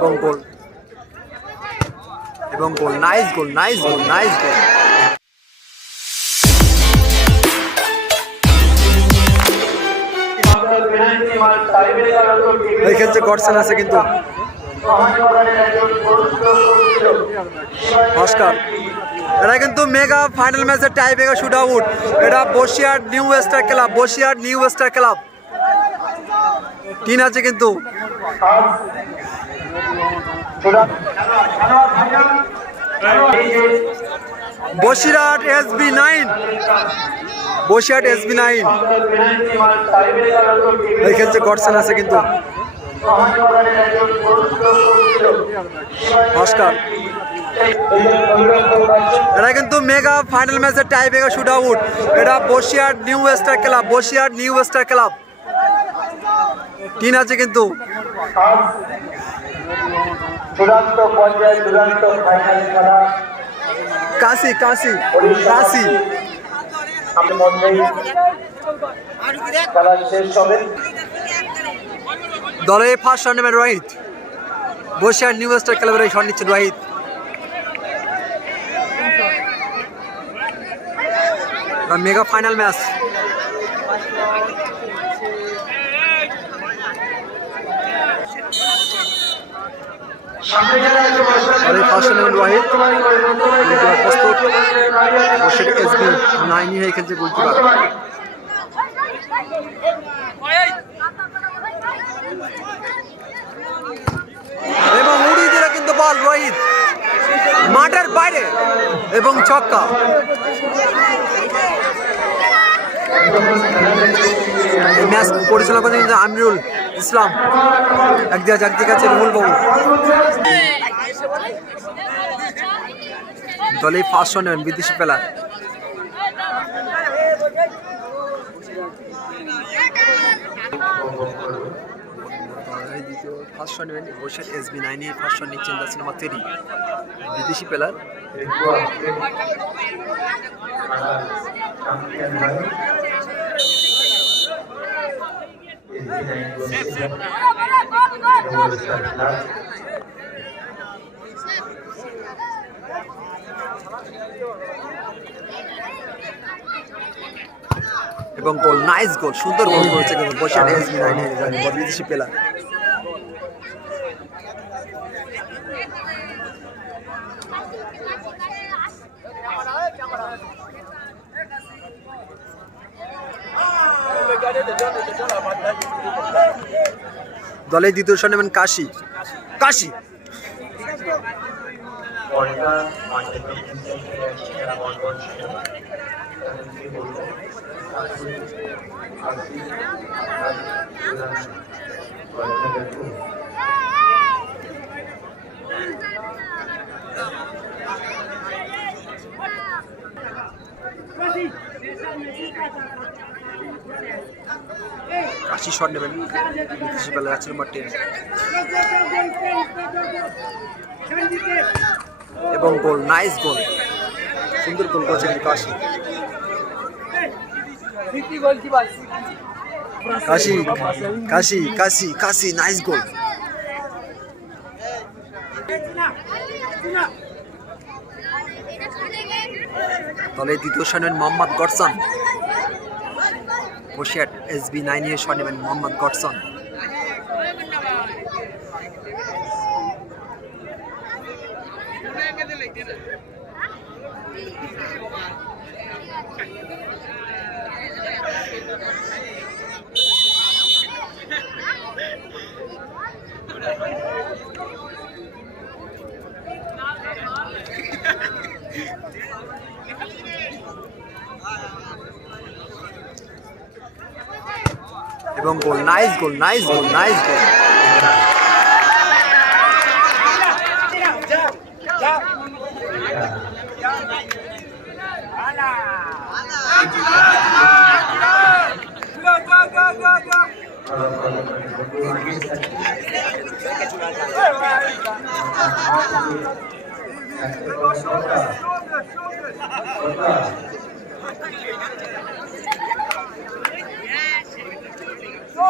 এবং গোল। এবং goal. Nice goal nice goal nice goal এই ক্ষেত্রে গডসন আছে কিন্তু। নমস্কার এটা কিন্তু মেগা ফাইনাল ম্যাচের টাই মেগা শুট আউট এটা বসিয়ার নিউ ওয়েস্টার ক্লাব বসিয়ার নিউ ওয়েস্টার ক্লাব তিন আছে কিন্তু। Basirhat S B nine. Basirhat S B nine. এই ক্ষেত্রে গডসন আছে কিন্তু। এটা কিন্তু মেগা ফাইনাল ম্যাচের টাই মেগা শুট আউট এটা বসিয়ার নিউ ওয়েস্টার ক্লাব বসিয়ার নিউ ওয়েস্টার ক্লাব। তিন আছে কিন্তু। চূড়ান্ত পর্যায়ে চূড়ান্ত ফাইনাল খেলা। কাশি কাশি কাশি। আমি মধ্যেই খেলা শেষ হবে। দলের ফার্স্ট রান নেবেন রোহিত। বসিয়ার নিউ ওয়েস্টার ক্লাবের এই শট নিচ্ছে রোহিত। মেগা ফাইনাল ম্যাচ নেবেন রোহিত প্রস্তুত বসিয়ার এস বি নাইনই হয়ে খেলছে গোলকিপার। এবং উড়িয়ে দিল কিন্তু বল রোহিত মাঠের বাইরে এবং ছক্কা। ম্যাচ পরিচালনা করেন কিন্তু আমিরুল। ইসলাম। একদিকে একদিকে আছে রুহুল বাবু। দলে ফার্স্ট নেবেন বিদেশি প্লেয়ার নেবেন এস বি সিনেমা বিদেশি প্লেয়ার এবং গোল নাইস গোল সুন্দর গোল করেছে কিন্তু বসে নেই বিদেশি প্লেয়ার দলের দ্বিতীয় শট নেবেন কাশি কাশি কাশি শট নেবেন। প্লেয়ার আছে নম্বর এবং গোল নাইস গোল সুন্দর গোল করেছে কাশি কাশি কাশি কাশি কাশি নাইস গোল দলের দ্বিতীয় নেবেন মোহাম্মদ গডসন বসিয়াট এস বি নাইন এ শট নেবেন মোহাম্মদ গডসন। এবং goal nice goal nice goal nice goal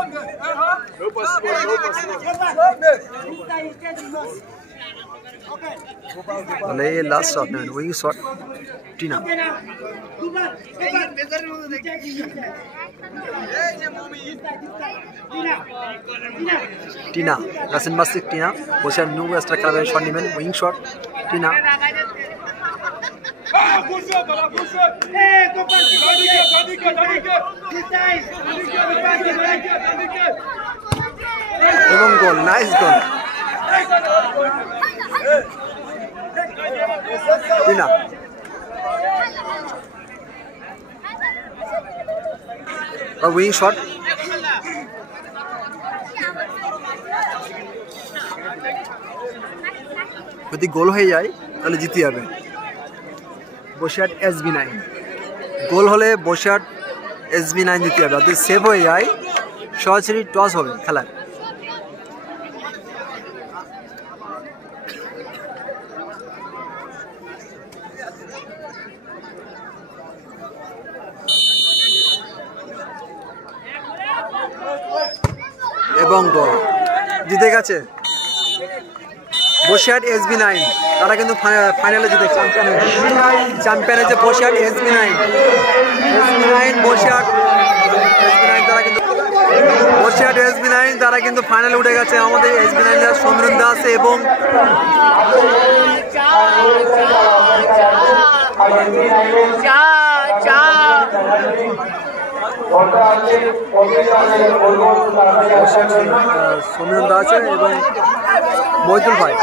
Sonde, aha. তাহলে এই লাস্ট শট নেবেন উইং শট টিনা টিনা রাসেন বাসিক টিনা বসে নিউ ওয়েস্টার ক্লাবের শট নেবেন উইং শট টিনা এবং goal nice goal Tina wing shot যদি গোল হয়ে যায় তাহলে জিতে যাবে। বসিয়াট এস বি নাইন গোল হলে বসিয়াট এস বি নাইন জিতে যাবে যদি সেভ হয়ে যায়। সরাসরি টস হবে খেলায় এবং গোল জিতে গেছে। বসিয়াট এস বি নাইন। তারা কিন্তু ফাইনালে জিতে চ্যাম্পিয়ন হয়েছে বসিয়াট এস বি নাইন। বসিয়াট এস বি তারা কিন্তু নাইন তারা কিন্তু ফাইনালে উঠে গেছে আমাদের S B nine Samiran Das এবং সমীরণ দাস এবং মৈতুল ভাই।